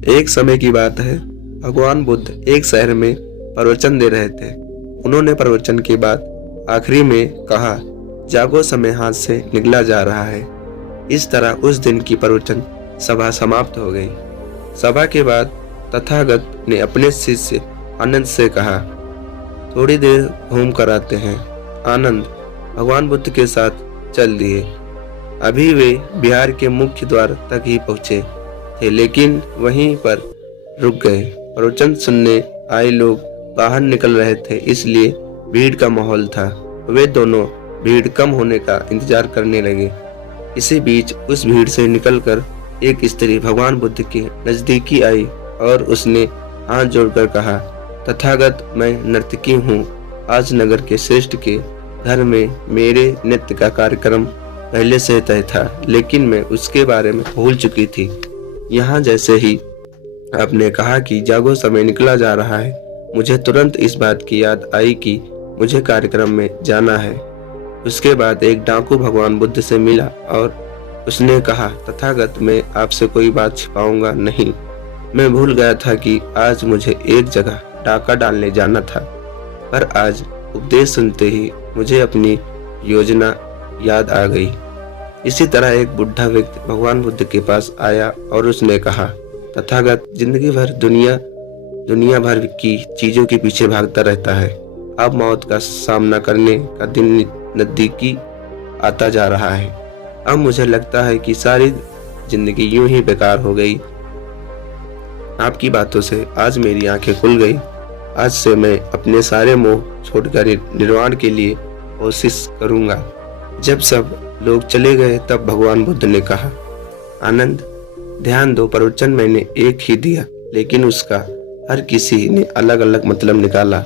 एक समय की बात है, भगवान बुद्ध एक शहर में प्रवचन दे रहे थे। उन्होंने प्रवचन के बाद आखिरी में कहा, जागो, समय हाथ से निकला जा रहा है। इस तरह उस दिन की प्रवचन सभा समाप्त हो गई। सभा के बाद तथागत ने अपने शिष्य आनंद से कहा, थोड़ी देर घूम कर आते हैं। आनंद भगवान बुद्ध के साथ चल दिए। अभी वे बिहार के मुख्य द्वार तक ही पहुंचे थे, लेकिन वहीं पर रुक गए। प्रवचन सुनने आए लोग बाहर निकल रहे थे, इसलिए भीड़ का माहौल था। वे दोनों भीड़ कम होने का इंतजार करने लगे। इसी बीच उस भीड़ से निकलकर एक स्त्री भगवान बुद्ध के नजदीकी आई और उसने हाथ जोड़कर कहा, तथागत, मैं नर्तकी हूँ। आज नगर के श्रेष्ठ के घर में मेरे नृत्य का कार्यक्रम पहले से तय था, लेकिन मैं उसके बारे में भूल चुकी थी। यहाँ जैसे ही आपने कहा कि जागो, समय निकला जा रहा है, मुझे तुरंत इस बात की याद आई कि मुझे कार्यक्रम में जाना है। उसके बाद एक डाकू भगवान बुद्ध से मिला और उसने कहा, तथागत, मैं आपसे कोई बात छिपाऊंगा नहीं। मैं भूल गया था कि आज मुझे एक जगह डाका डालने जाना था, पर आज उपदेश सुनते ही मुझे अपनी योजना याद आ गई। इसी तरह एक बुढ़ा व्यक्ति भगवान बुद्ध के पास आया और उसने कहा, तथागत, जिंदगी भर दुनिया भर की चीजों के पीछे भागता रहता है। अब मौत का सामना करने का दिन नजदीकी आता जा रहा है। अब मुझे लगता है कि सारी जिंदगी यूं ही बेकार हो गई। आपकी बातों से आज मेरी आंखें खुल गई। आज से मैं अपने सारे मोह छोड़कर निर्वाण के लिए कोशिश करूंगा। जब सब लोग चले गए तब भगवान बुद्ध ने कहा, आनंद, ध्यान दो, प्रवचन मैंने एक ही दिया, लेकिन उसका हर किसी ने अलग अलग मतलब निकाला।